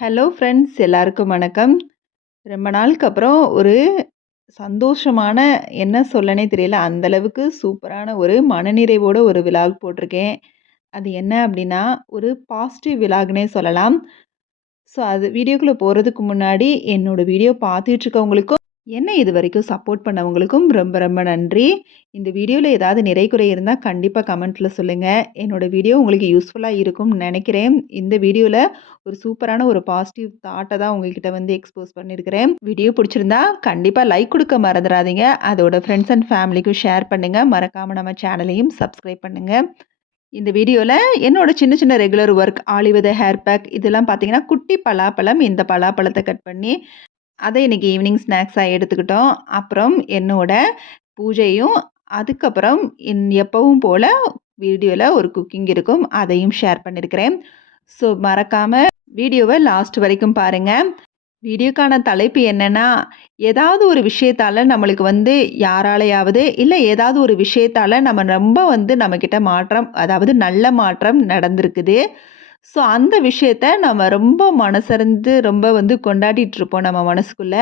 Hello friends எல்லாருக்கும் வணக்கம். ரொம்ப நாளுக்கு அப்புறம் ஒரு சந்தோஷமான என்ன சொல்லனே தெரியல. அந்த அளவுக்கு சூப்பரான ஒரு மனநிறைவோட ஒரு விலாக் போட்டிருக்கேன். அது என்ன அப்டின்னா, ஒரு பாசிட்டிவ் விலாக்னே சொல்லலாம். ஸோ அது வீடியோக்குள்ள போறதுக்கு முன்னாடி என்னோட வீடியோ பார்த்துட்டு இருக்கவங்களுக்கும், என்ன இதுவரைக்கும் சப்போர்ட் பண்ணவங்களுக்கும் ரொம்ப ரொம்ப நன்றி. இந்த வீடியோல ஏதாவது நிறை குறை இருந்தா கண்டிப்பா கமெண்ட்ல சொல்லுங்க. என்னோட வீடியோ உங்களுக்கு யூஸ்ஃபுல்லா இருக்கும்னு நெனைக்கிறேன். இந்த வீடியோல ஒரு சூப்பரான ஒரு பாசிட்டிவ் தாட்ட தான் உங்ககிட்ட வந்து எக்ஸ்போஸ் பண்ணியிருக்கிறேன். வீடியோ பிடிச்சிருந்தா கண்டிப்பா லைக் குடுக்க மறந்துறாதீங்க. அதோட ஃப்ரெண்ட்ஸ் அண்ட் ஃபேமிலிக்கும் ஷேர் பண்ணுங்க. மறக்காம நம்ம சேனலையும் சப்ஸ்கிரைப் பண்ணுங்க. இந்த வீடியோல என்னோட சின்ன சின்ன ரெகுலர் ஒர்க் ஆலிவத ஹேர் பேக் இதெல்லாம் பார்த்தீங்கன்னா, குட்டி பலாப்பழம். இந்த பலாப்பழத்த கட் பண்ணி, அத இன்னைக்கு ஈவினிங் ஸ்நாக்ஸா எடுத்துக்கிட்டோம். அப்புறம் என்னோட பூஜையும், அதுக்கப்புறம் எப்பவும் போல வீடியோல ஒரு குக்கிங் இருக்கும். அதையும் ஷேர் பண்ணியிருக்கிறேன். ஸோ மறக்காம வீடியோவ லாஸ்ட் வரைக்கும் பாருங்க. வீடியோக்கான தலைப்பு என்னன்னா, ஏதாவது ஒரு விஷயத்தால நம்மளுக்கு வந்து யாராலயாவது, இல்ல ஏதாவது ஒரு விஷயத்தால நம்ம ரொம்ப வந்து நம்மகிட்ட மாற்றம், அதாவது நல்ல மாற்றம் நடந்திருக்குது. ஸோ அந்த விஷயத்த நம்ம ரொம்ப மனசறிந்து ரொம்ப வந்து கொண்டாடிட்டு இருப்போம் நம்ம மனசுக்குள்ள.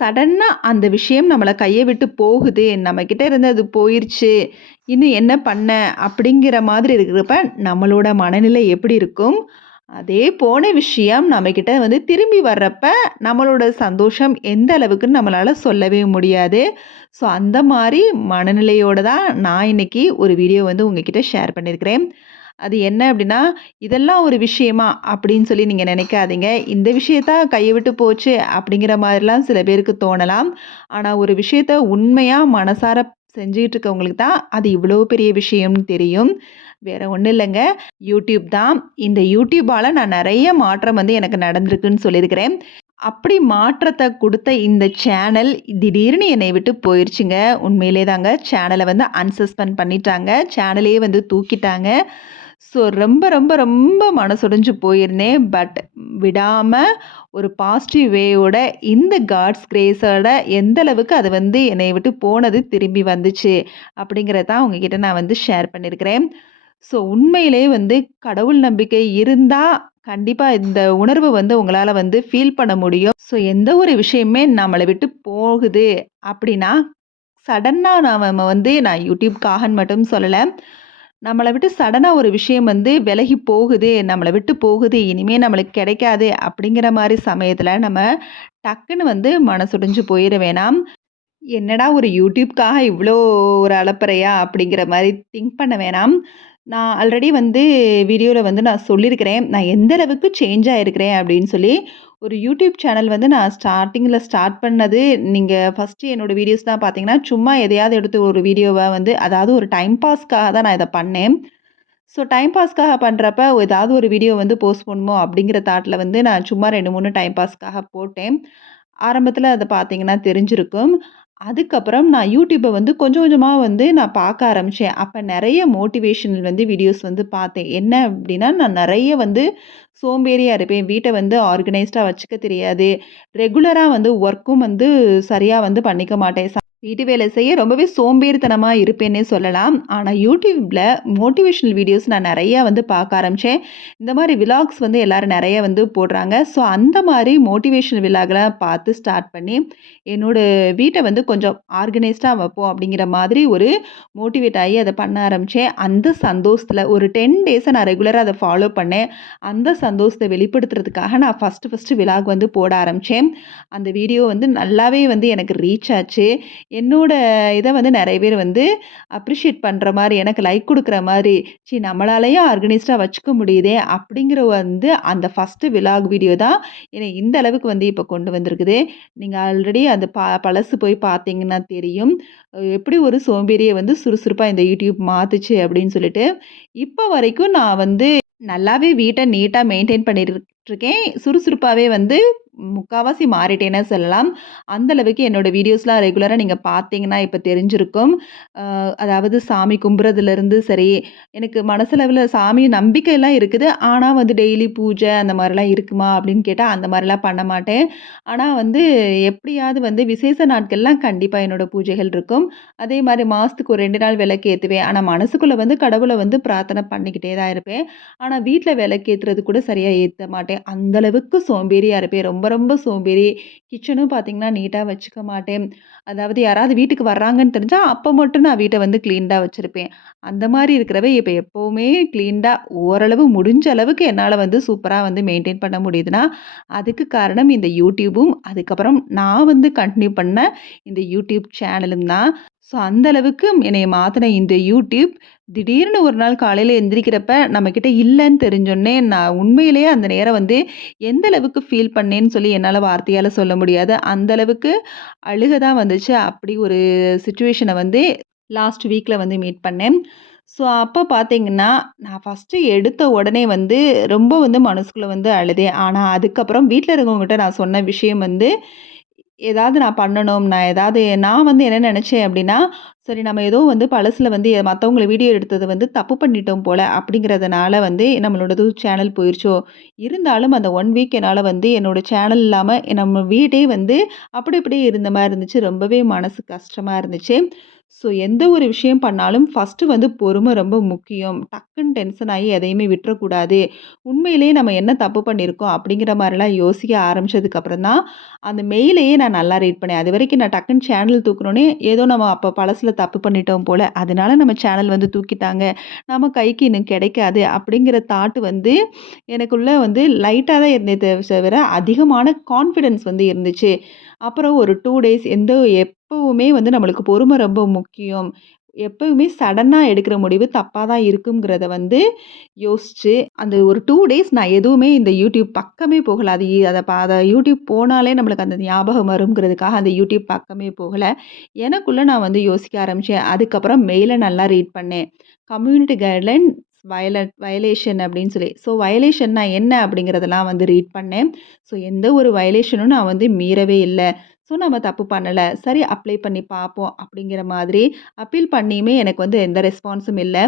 சடனா அந்த விஷயம் நம்மள கைய விட்டு போகுது. நம்மகிட்ட இருந்து அது போயிருச்சு. இன்னும் என்ன பண்ண? அப்படிங்கிற மாதிரி இருக்கிறப்ப நம்மளோட மனநிலை எப்படி இருக்கும்? அதே போன விஷயம் நம்மகிட்ட வந்து திரும்பி வர்றப்ப, நம்மளோட சந்தோஷம் எந்த அளவுக்குன்னு நம்மளால சொல்லவே முடியாது. ஸோ அந்த மாரி மனநிலையோட தான் நான் இன்னைக்கு ஒரு வீடியோ வந்து உங்ககிட்ட ஷேர் பண்ணியிருக்கிறேன். அது என்ன அப்டின்னா, "இதெல்லாம் ஒரு விஷயமா?" அப்படின்னு சொல்லி நீங்க நினைக்காதீங்க. இந்த விஷயத்த கைய விட்டு போச்சு அப்படிங்கிற மாதிரிலாம் சில பேருக்கு தோணலாம். ஆனா ஒரு விஷயத்த உண்மையா மனசார செஞ்சுகிட்டு இருக்கவங்களுக்கு தான் அது இவ்வளோ பெரிய விஷயம்னு தெரியும். வேற ஒண்ணும் இல்லங்க. யூடியூப் தான். இந்த யூடியூபால நான் நெறைய மாற்றம் வந்து எனக்கு நடந்திருக்குன்னு சொல்லியிருக்கிறேன். அப்படி மாற்றத்த குடுத்த இந்த சேனல் திடீர்னு என்னைய விட்டு போயிருச்சுங்க. உண்மையிலே தாங்க. சேனல வந்து அன்சஸ்பெண்ட் பண்ணிட்டாங்க. சேனலையே வந்து தூக்கிட்டாங்க. ஸோ ரொம்ப ரொம்ப ரொம்ப மனசுடைஞ்சு போயிருந்தேன். பட் விடாம ஒரு பாசிட்டிவ் வேயோட இந்த காட்ஸ் கிரேஸோட எந்த அளவுக்கு அது வந்து என்னைய விட்டு போனது திரும்பி வந்துச்சு அப்படிங்கிறத தான் உங்ககிட்ட நான் வந்து ஷேர் பண்ணியிருக்கிறேன். ஸோ உண்மையிலேயே வந்து கடவுள் நம்பிக்கை இருந்தா கண்டிப்பா இந்த உணர்வு வந்து உங்களால வந்து ஃபீல் பண்ண முடியும். ஸோ எந்த ஒரு விஷயமே நம்மள விட்டு போகுது அப்படின்னா, சடனா நாம வந்து நான் யூடியூப்காகன்னு மட்டும் சொல்லல. நம்மள விட்டு சடனா ஒரு விஷயம் வந்து விலகி போகுது, நம்மள விட்டு போகுது, இனிமே நம்மளுக்கு கிடைக்காது அப்படிங்கிற மாரி சமயத்துல நம்ம டக்குன்னு வந்து மனசுடைஞ்சு போயிற வேணாம். என்னடா ஒரு யூடியூப்காக இவ்ளோ ஒரு அலப்பறையா? அப்படிங்கிற மாரி திங்க் பண்ண வேணாம். நான் ஆல்ரெடி வந்து வீடியோல வந்து நான் சொல்லியிருக்கிறேன். நான் எந்த அளவுக்கு சேஞ்ச் ஆயிருக்கிறேன் அப்படின்னு சொல்லி. ஒரு யூடியூப் சேனல் வந்து நான் ஸ்டார்ட்டிங்கில ஸ்டார்ட் பண்ணது நீங்க ஃபர்ஸ்ட்டு என்னோட வீடியோஸ்லாம் பார்த்தீங்கன்னா, சும்மா எதையாவது எடுத்து ஒரு வீடியோவா வந்து அதாவது ஒரு டைம் பாஸ்க்காக தான் நான் இத பண்ணேன். ஸோ டைம் பாஸ்க்காக பண்றப்ப ஏதாவது ஒரு வீடியோ வந்து போஸ்ட் பண்ணணும் அப்படிங்கிற தாட்ல வந்து நான் சும்மா 2, 3 டைம் பாஸ்க்காக போட்டேன். ஆரம்பத்தில அத பார்த்தீங்கன்னா தெரிஞ்சிருக்கும். அதுக்கப்புறம் நான் யூடியூப வந்து கொஞ்சம் கொஞ்சமா வந்து நான் பார்க்க ஆரம்பிச்சேன். அப்ப நெறைய மோட்டிவேஷனல் வந்து வீடியோஸ் வந்து பார்த்தேன். என்ன அப்டின்னா, நான் நெறைய வந்து சோம்பேறியா இருப்பேன். வீட்ட வந்து ஆர்கனைஸ்டா வச்சுக்க தெரியாது. ரெகுலரா வந்து ஒர்க்கும் வந்து சரியா வந்து பண்ணிக்க மாட்டேன். வீட்டு வேலை செய்ய ரொம்பவே சோம்பேறித்தனமா இருப்பேன்னே சொல்லலாம். ஆனா யூடியூப்ல மோட்டிவேஷனல் வீடியோஸ் நான் நெறையா வந்து பார்க்க ஆரம்பிச்சேன். இந்த மாரி விலாக்ஸ் வந்து எல்லாரும் நெறைய வந்து போடுறாங்க. ஸோ அந்த மாரி மோட்டிவேஷனல் விலாக்லாம் பார்த்து ஸ்டார்ட் பண்ணி, என்னோட வீட்ட வந்து கொஞ்சம் ஆர்கனைஸ்டா வைப்போம் அப்படிங்கிற மாதிரி ஒரு மோட்டிவேட் ஆகி அத பண்ண ஆரம்பிச்சேன். அந்த சந்தோஷத்துல ஒரு 10 டேஸா நான் ரெகுலரா அத ஃபாலோ பண்ணேன். அந்த சந்தோஷத்த வெளிப்படுத்துறதுக்காக நான் ஃபர்ஸ்ட்டு விலாக் வந்து போட ஆரம்பிச்சேன். அந்த வீடியோ வந்து நல்லாவே வந்து எனக்கு ரீச் ஆச்சு. என்னோட இத வந்து நெறைய பேர் வந்து அப்ரிஷியேட் பண்ற மாரி, எனக்கு லைக் குடுக்குற மாரி, "ச்சீ நம்மளாலயும் ஆர்கனைஸ்டா வச்சுக்க முடியுதே!" அப்படிங்கிற வந்து அந்த ஃபர்ஸ்ட்டு விலாக் வீடியோ தான் என்னை இந்த அளவுக்கு வந்து இப்ப கொண்டு வந்திருக்குது. நீங்க ஆல்ரெடி அந்த பழசு போய் பார்த்தீங்கன்னா தெரியும். எப்படி ஒரு சோம்பேறிய வந்து சுறுசுறுப்பா இந்த யூடியூப் மாத்துச்சு அப்படின்னு சொல்லிட்டு. இப்ப வரைக்கும் நான் வந்து நல்லாவே வீட்ட நீட்டா மெயின்டெயின் பண்ணிட்டுருக்கேன். சுறுசுறுப்பாவே வந்து முக்காவாசி மாறிட்டேன்னே சொல்லலாம். அந்த அளவுக்கு என்னோட வீடியோஸ்லாம் ரெகுலரா நீங்க பார்த்தீங்கன்னா, இப்ப தெரிஞ்சிருக்கும். அதாவது சாமி கும்புறதுலருந்து சரி, எனக்கு மனசளவுல சாமி நம்பிக்கைலாம் இருக்குது. ஆனா வந்து டெய்லி பூஜை அந்த மாரிலாம் இருக்குமா? அப்படின்னு கேட்டா, அந்த மாரிலாம் பண்ண மாட்டேன். ஆனா வந்து எப்படியாவது வந்து விசேஷ நாட்கள்லாம் கண்டிப்பா என்னோட பூஜைகள் இருக்கும். அதே மாரி மாசத்துக்கு ஒரு 2 நாள் விளக்கு ஏத்துவேன். ஆனா மனசுக்குள்ள வந்து கடவுள வந்து பிரார்த்தனை பண்ணிக்கிட்டே தான் இருப்பேன். ஆனா வீட்ல விளக்கேத்துறது கூட சரியா ஏத்த மாட்டேன். அந்த அளவுக்கு சோம்பேறியா இருப்பேன். ரொம்ப ரொம்ப சோம்பேறி. கிச்சனும் பார்த்தீங்கன்னா, நீட்டா வச்சுக்க மாட்டேன். அதாவது யாராவது வீட்டுக்கு வர்றாங்கன்னு தெரிஞ்சா, அப்ப மட்டும் நான் வீட்ட வந்து கிளீன்டா வச்சிருப்பேன். அந்த மாரி இருக்கிறவ இப்ப எப்பவுமே கிளீன்டா ஓரளவு முடிஞ்ச அளவுக்கு என்னால வந்து சூப்பரா வந்து மெயின்டெயின் பண்ண முடியுதுன்னா, அதுக்கு காரணம் இந்த YouTubeம், அதுக்கப்புறம் நான் வந்து கன்டின்யூ பண்ண இந்த YouTube சேனலும் தான். ஸோ அந்த அளவுக்கு என்னைய மாத்துன இந்த YouTube, திடீர்னு ஒரு நாள் காலையில எந்திரிக்கிறப்ப நம்மகிட்ட இல்லன்னு தெரிஞ்சோனே, நான் உண்மையிலேயே அந்த நேரம் வந்து எந்த அளவுக்கு ஃபீல் பண்ணேன்னு சொல்லி என்னால வார்த்தையால சொல்ல முடியாது. அந்த அளவுக்கு அழுக தான் வந்துச்சு. அப்படி ஒரு சிச்சுவேஷன வந்து லாஸ்ட் வீக்ல வந்து மீட் பண்ணேன். ஸோ அப்ப பார்த்தீங்கன்னா, நான் ஃபர்ஸ்ட்டு எடுத்த உடனே வந்து ரொம்ப வந்து மனசுக்குள்ள வந்து அழுதேன். ஆனா அதுக்கப்புறம் வீட்ல இருக்கவங்ககிட்ட நான் சொன்ன விஷயம் வந்து, ஏதாவது நான் பண்ணணும். நான் வந்து என்ன நெனச்சேன் அப்டின்னா, சரி நம்ம ஏதோ வந்து பழசுல வந்து மத்தவங்கள வீடியோ எடுத்தது வந்து தப்பு பண்ணிட்டோம் போல அப்டிங்கிறதுனால வந்து நம்மளோடது சேனல் போயிருச்சோ! இருந்தாலும் அந்த 1 வீக் என்னால வந்து என்னோட சேனல் இல்லாம நம்ம வீடே வந்து அப்டி அப்டியே இருந்த மாரி இருந்துச்சு. ரொம்பவே மனசு கஷ்டமா இருந்துச்சு. ஸோ எந்த ஒரு விஷயம் பண்ணாலும் ஃபர்ஸ்ட்டு வந்து பொறுமை ரொம்ப முக்கியம். டக்குன்னு டென்ஷன் ஆகி எதையுமே விட்டுறக்கூடாது. உண்மையிலேயே நம்ம என்ன தப்பு பண்ணியிருக்கோம் அப்படிங்கிற மாரிலாம் யோசிக்க ஆரம்பிச்சதுக்கப்புறம் தான், அந்த மெயிலையே நான் நல்லா ரீட் பண்ணேன். அதுவரைக்கும் நான் டக்குன்னு சேனல் தூக்குனோனே, ஏதோ நம்ம அப்ப பழசுல தப்பு பண்ணிட்டோம் போல. அதனால நம்ம சேனல் வந்து தூக்கிட்டாங்க. நம்ம கைக்கு இன்னும் கிடைக்காது அப்படிங்கிற தாட் வந்து எனக்குள்ள வந்து லைட்டா தான் இருந்தே தவிர அதிகமான கான்ஃபிடன்ஸ் வந்து இருந்துச்சு. அப்புறம் ஒரு 2 டேஸ் எப்பவுமே வந்து நம்மளுக்கு பொறுமை ரொம்ப முக்கியம். எப்பவுமே சடனா எடுக்கிற முடிவு தப்பா தான் இருக்குங்கிறத வந்து யோசிச்சு, அந்த ஒரு 2 டேஸ் நான் எதுவுமே இந்த YouTube பக்கமே போகல. அத YouTube போனாலே நம்மளுக்கு அந்த ஞாபகம் வருங்கிறதுக்காக அந்த YouTube பக்கமே போகல. எனக்குள்ள நான் வந்து யோசிக்க ஆரம்பிச்சேன். அதுக்கப்புறம் மெயில நல்லா ரீட் பண்ணேன். கம்யூனிட்டி கைட்லைன் வயலேஷன் அப்படின்னு சொல்லி. ஸோ வயலேஷன்னா என்ன அப்படிங்கிறதெல்லாம் வந்து ரீட் பண்ணேன். ஸோ எந்த ஒரு வயலேஷனும் நான் வந்து மீறவே இல்ல. ஸோ நம்ம தப்பு பண்ணல. சரி அப்ளை பண்ணி பார்ப்போம் அப்படிங்கிற மாதிரி அப்பீல் பண்ணியுமே எனக்கு வந்து எந்த ரெஸ்பான்ஸும் இல்ல.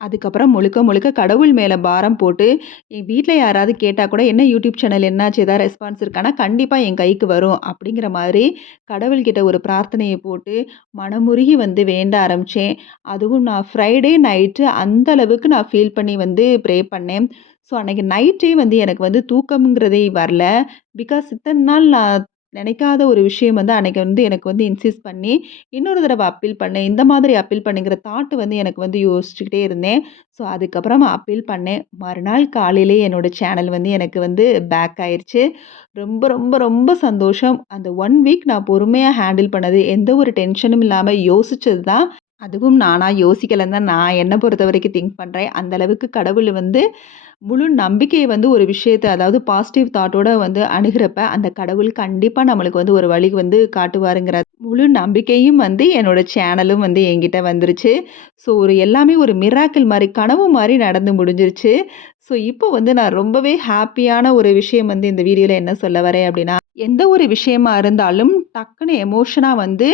அதுக்கப்புறம் முழுக்க முழுக்க கடவுள் மேல பாரம் போட்டு, என் வீட்ல யாராவது கேட்டா கூட, "என்ன யூடியூப் சேனல் என்னாச்சு? ஏதாவது ரெஸ்பான்ஸ் இருக்கான்னா?" கண்டிப்பா என் கைக்கு வரும். அப்படிங்கிற மாதிரி கடவுள்கிட்ட ஒரு பிரார்த்தனைய போட்டு, மனமுருகி வந்து வேண்ட ஆரம்பிச்சேன். அதுவும் நான் ஃப்ரைடே நைட்டு அந்த அளவுக்கு நான் ஃபீல் பண்ணி வந்து ப்ரே பண்ணேன். ஸோ அன்னைக்கு நைட்டே வந்து எனக்கு வந்து தூக்கம்ங்கிறதே வரல. பிகாஸ் இத்தன நாள் நான் நினைக்காத ஒரு விஷயம் வந்து அன்னைக்கு வந்து எனக்கு வந்து இன்சிஸ்ட் பண்ணி இன்னொரு தடவ அப்பீல் பண்ணேன். இந்த மாதிரி அப்பீல் பண்ணுங்கிற தாட் வந்து எனக்கு வந்து யோசிச்சுக்கிட்டே இருந்தேன். ஸோ அதுக்கப்புறமா அப்பீல் பண்ணேன். மறுநாள் காலையிலேயே என்னோட சேனல் வந்து எனக்கு வந்து பேக் ஆயிருச்சு. ரொம்ப ரொம்ப ரொம்ப சந்தோஷம். அந்த 1 வீக் நான் பொறுமையா ஹேண்டில் பண்ணது, எந்த ஒரு டென்ஷனும் இல்லாம யோசிச்சது தான். அதுவும் நானா யோசிக்கலன்னு தான் நான் என்ன பொறுத்தவரைக்கும் திங்க் பண்றேன். அந்த அளவுக்கு கடவுள் வந்து முழு நம்பிக்கைய வந்து ஒரு விஷயத்த அதாவது பாசிட்டிவ் தாட்டோட வந்து அணுகுறப்ப, அந்த கடவுள் கண்டிப்பா நம்மளுக்கு வந்து ஒரு வழி வந்து காட்டுவாருங்கிற முழு நம்பிக்கையும் வந்து என்னோட சேனலும் வந்து என்கிட்ட வந்துருச்சு. ஸோ ஒரு எல்லாமே ஒரு மிராக்கிள் மாரி, கனவு மாரி நடந்து முடிஞ்சிருச்சு. ஸோ இப்போ வந்து நான் ரொம்பவே ஹேப்பியான ஒரு விஷயம் வந்து இந்த வீடியோல என்ன சொல்ல வரேன் அப்டின்னா, எந்த ஒரு விஷயமா இருந்தாலும் டக்குனு எமோஷனா வந்து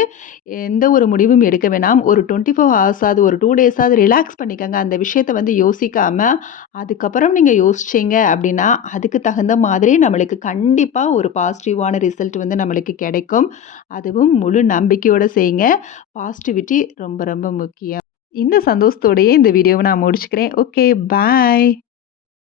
எந்த ஒரு முடிவும் எடுக்க வேணாம். ஒரு 24 ஹவர்ஸாவது, ஒரு 2 டேஸாவது ரிலாக்ஸ் பண்ணிக்கங்க. அந்த விஷயத்த வந்து யோசிக்காம, அதுக்கப்புறம் நீங்க யோசிச்சீங்க அப்டின்னா, அதுக்கு தகுந்த மாதிரி நம்மளுக்கு கண்டிப்பா ஒரு பாசிட்டிவான ரிசல்ட் வந்து நம்மளுக்கு கிடைக்கும். அதுவும் முழு நம்பிக்கையோட செய்யுங்க. பாசிட்டிவிட்டி ரொம்ப ரொம்ப முக்கியம். இந்த சந்தோஷத்தோடயே இந்த வீடியோவ நான் முடிச்சுக்கிறேன். ஓகே, பாய்.